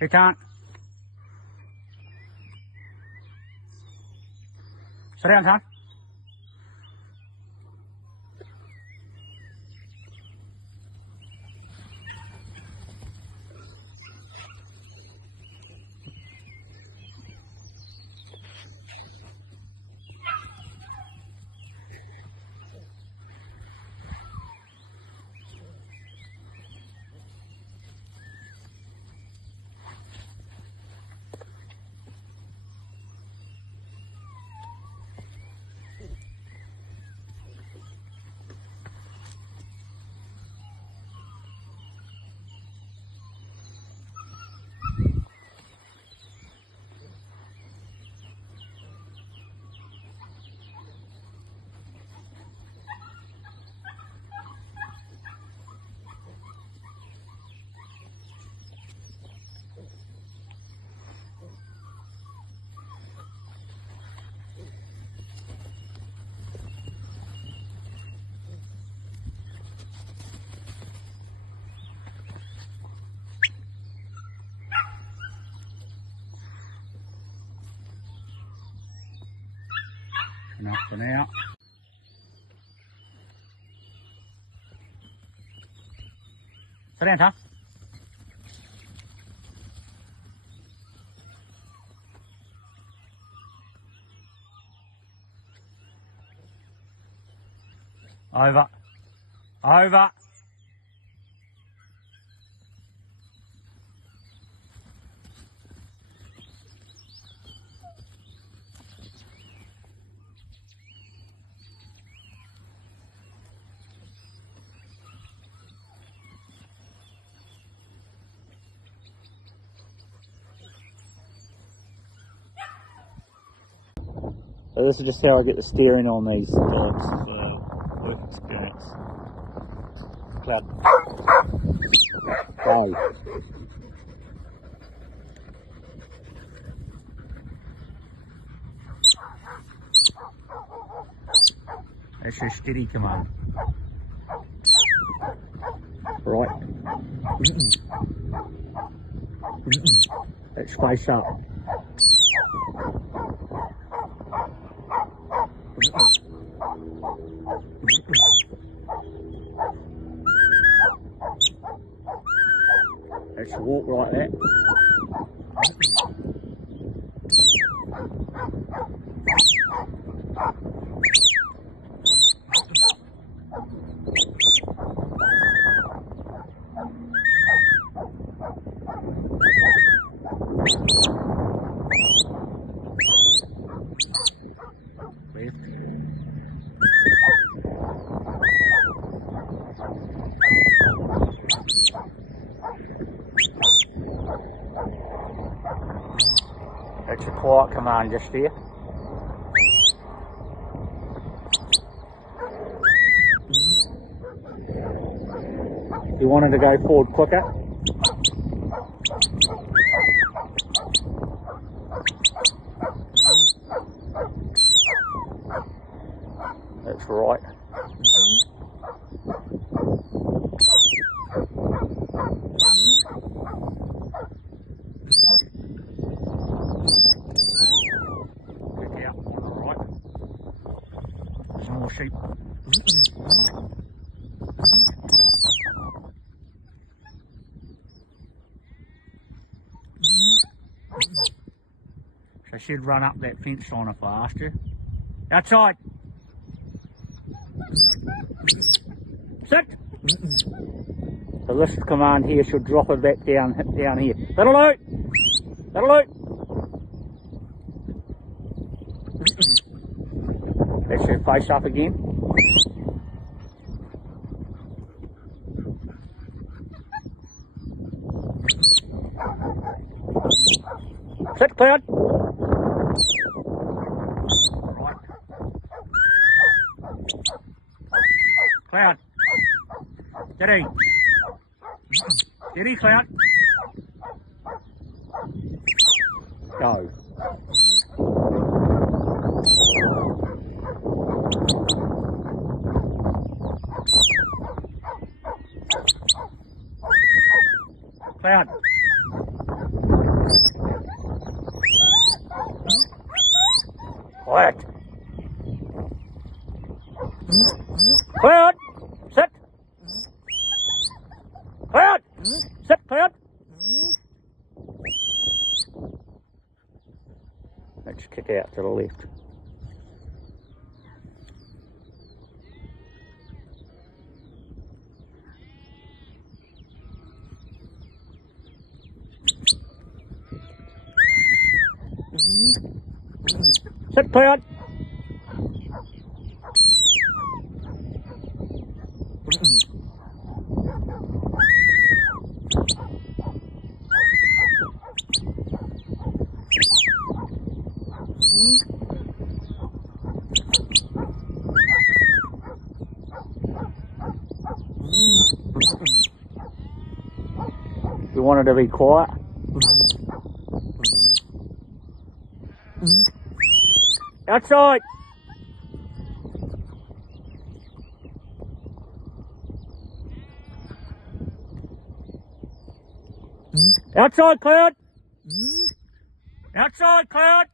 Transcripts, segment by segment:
He can't. Sit down, son. Enough for now. Sit down, Tom. Over. Over. So this is just how I get the steering on these dogs for work experience. Cloud. Go. That's your steady command. Right. Let's face up. Let's walk like that. That's a quiet command just there. If you wanted to go forward quicker, that's right. Look out on the right. There's more sheep. So she'd run up that fence line if I asked her. Outside. Sit. So this command here should drop her back down here. That'll do. That'll do. That's her face up again. Sit, Cloud. Right. Cloud. Steady. Steady, Cloud. Go. Cloud. Quiet. Quiet. Sit. Quiet. Sit. Quiet. Let's kick out to the left. Sit. Quiet. We wanted to be quiet. Outside. Outside, Cloud. Outside, Cloud.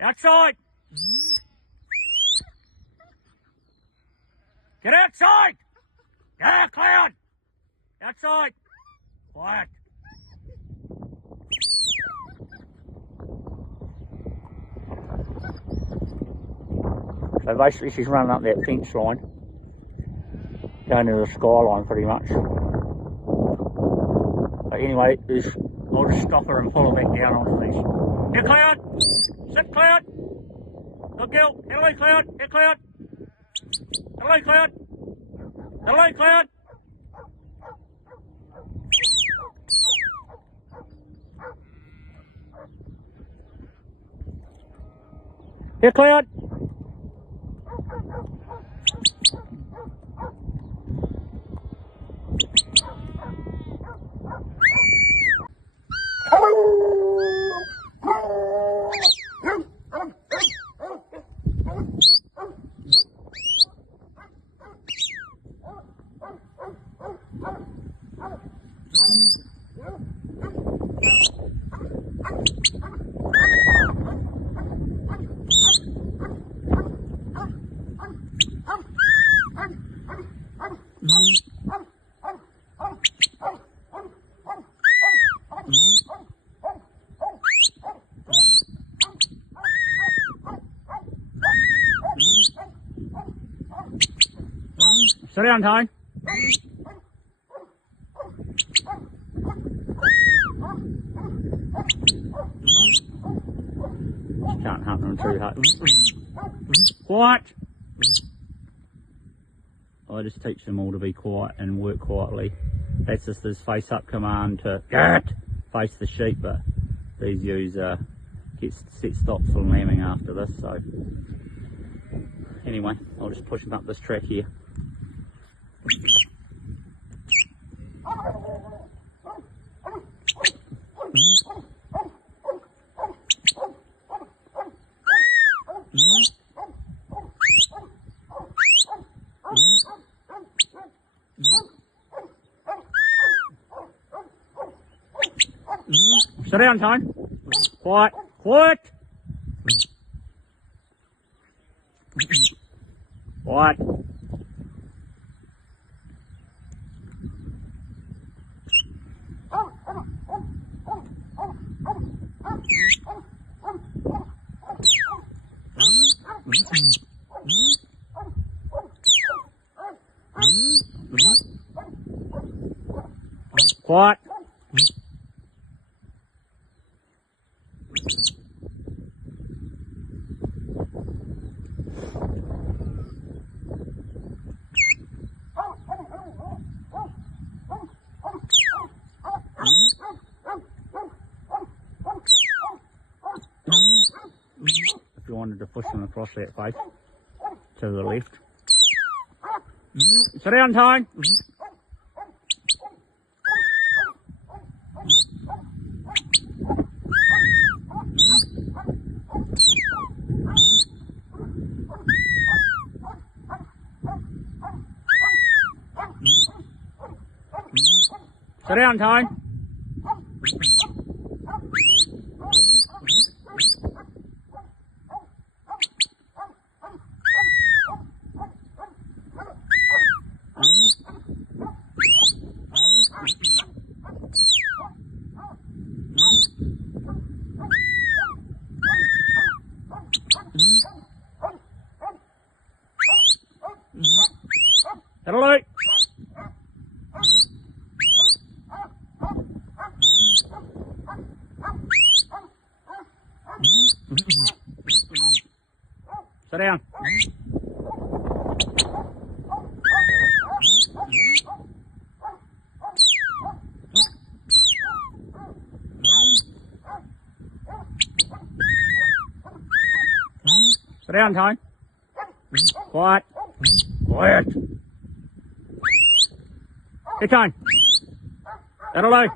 Outside. Get outside. Get out, Cloud. Outside. Quiet. So basically she's running up that fence line, going to the skyline pretty much. But anyway, I'll just stop her and pull her back down onto this. Here, Cloud! Sit, Cloud! Good girl! Hello, Cloud! Here, Cloud! Hello, Cloud! Hello, Cloud! Here, Cloud! Sit down, Tone. Can't hunt them too hard. Quiet. I just teach them all to be quiet and work quietly. That's just this face up command to face the sheep, but these ewes get set stops from lambing after this. So anyway, I'll just push them up this track here. Sit down, Tone. Quiet. Quiet. Quiet. Quiet. If you wanted to push them across that face to the left. Sit down, Tone. Sit down, Tone. Settle loose. Sit down. Sit down, Tony. Quiet. Quiet. Hey, Tony. Settle low.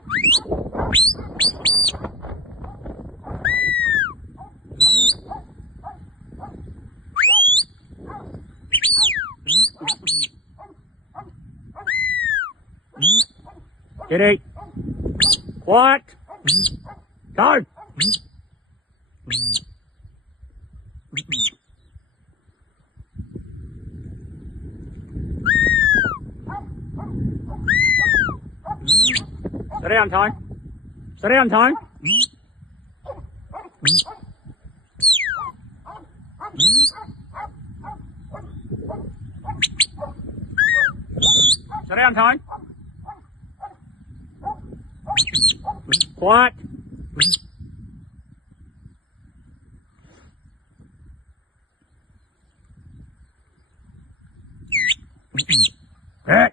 Kitty. Quiet. Go. Sit down, Tony. Sit down, Tony. Sit down, Tony. Quiet. Sit.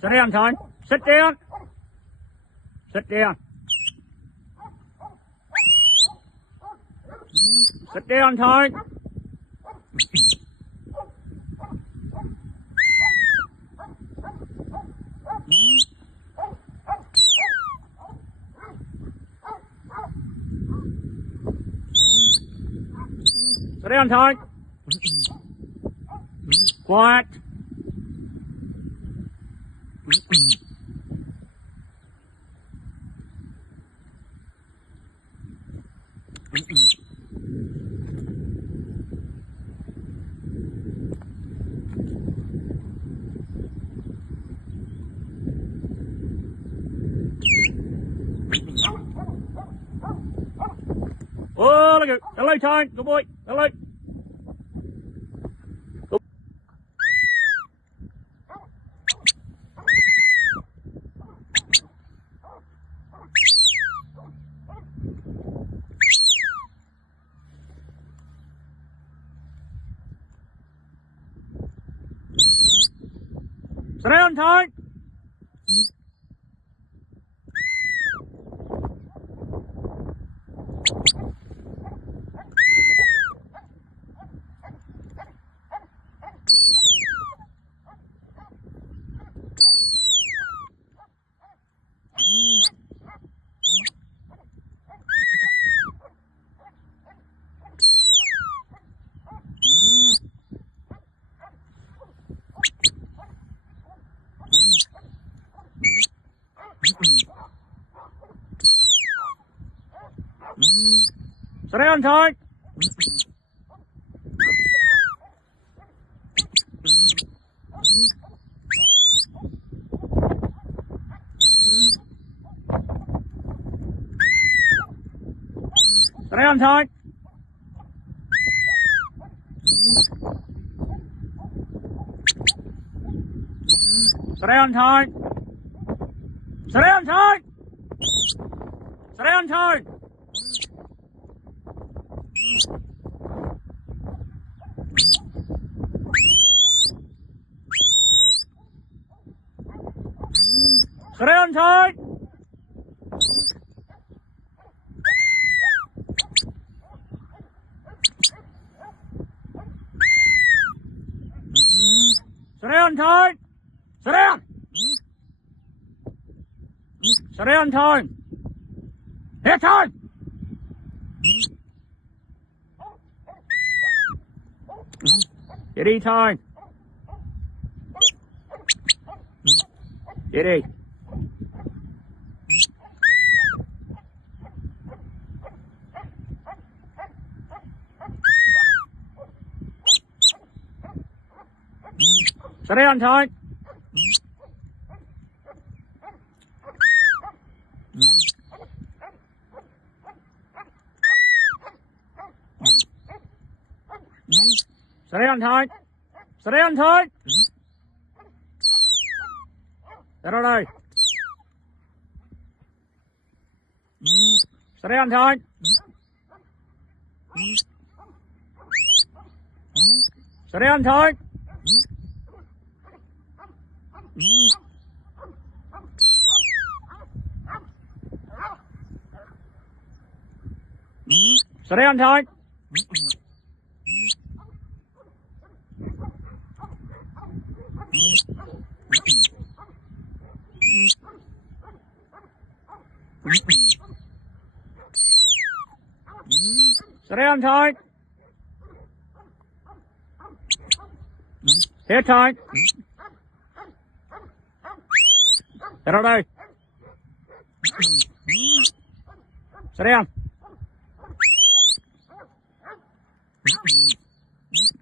Sit down, Tony. Sit down. Sit down. Sit down, Tony. Sit down, Tony. Quiet. Oh, look at it. Hello, Tony. Good boy. Hello. Good. Sit down, Tony. Sit down, Tony. Sit down, Tony. Sit down, Tony. Sit down, Tony. Sit down, Tony. Sit down, Tony. Sit down, Tony. Sit down. Sit down, Tony. Here, Tony. Kitty, Tony. Kitty. Sit down, Tony. Sit down, Tony. Sit down thôi. Ra đâu đây? Sit down thôi. Sit down thôi. Sit down thôi. Sit down thôi. Here thôi. Ra đâu đây? Sit down.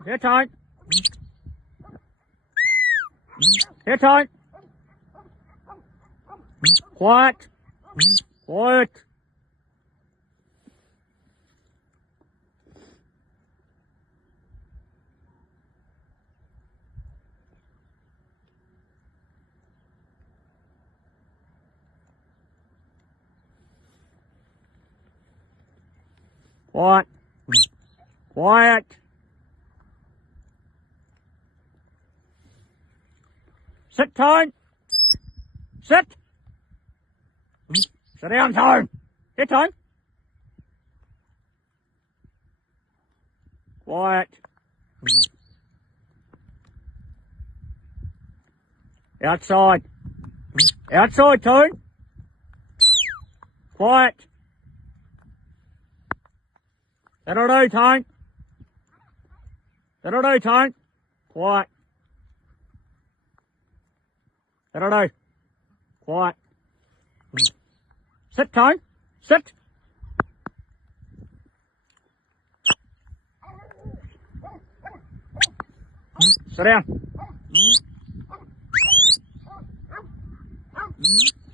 Here thôi. Here thôi. Quiet. Quiet. Quiet. Quiet. Sit thôi. Sit. Sit down thôi. Sit thôi. Quiet. Outside. Outside thôi. Quiet. Ra đâu đây thôi. Ra đâu đây thôi. Quiet. Ra đâu đây. Quiet. Sit thôi. Sit. Sit down.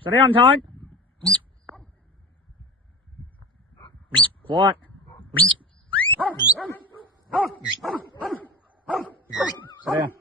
Sit down thôi. Quiet. Sit down.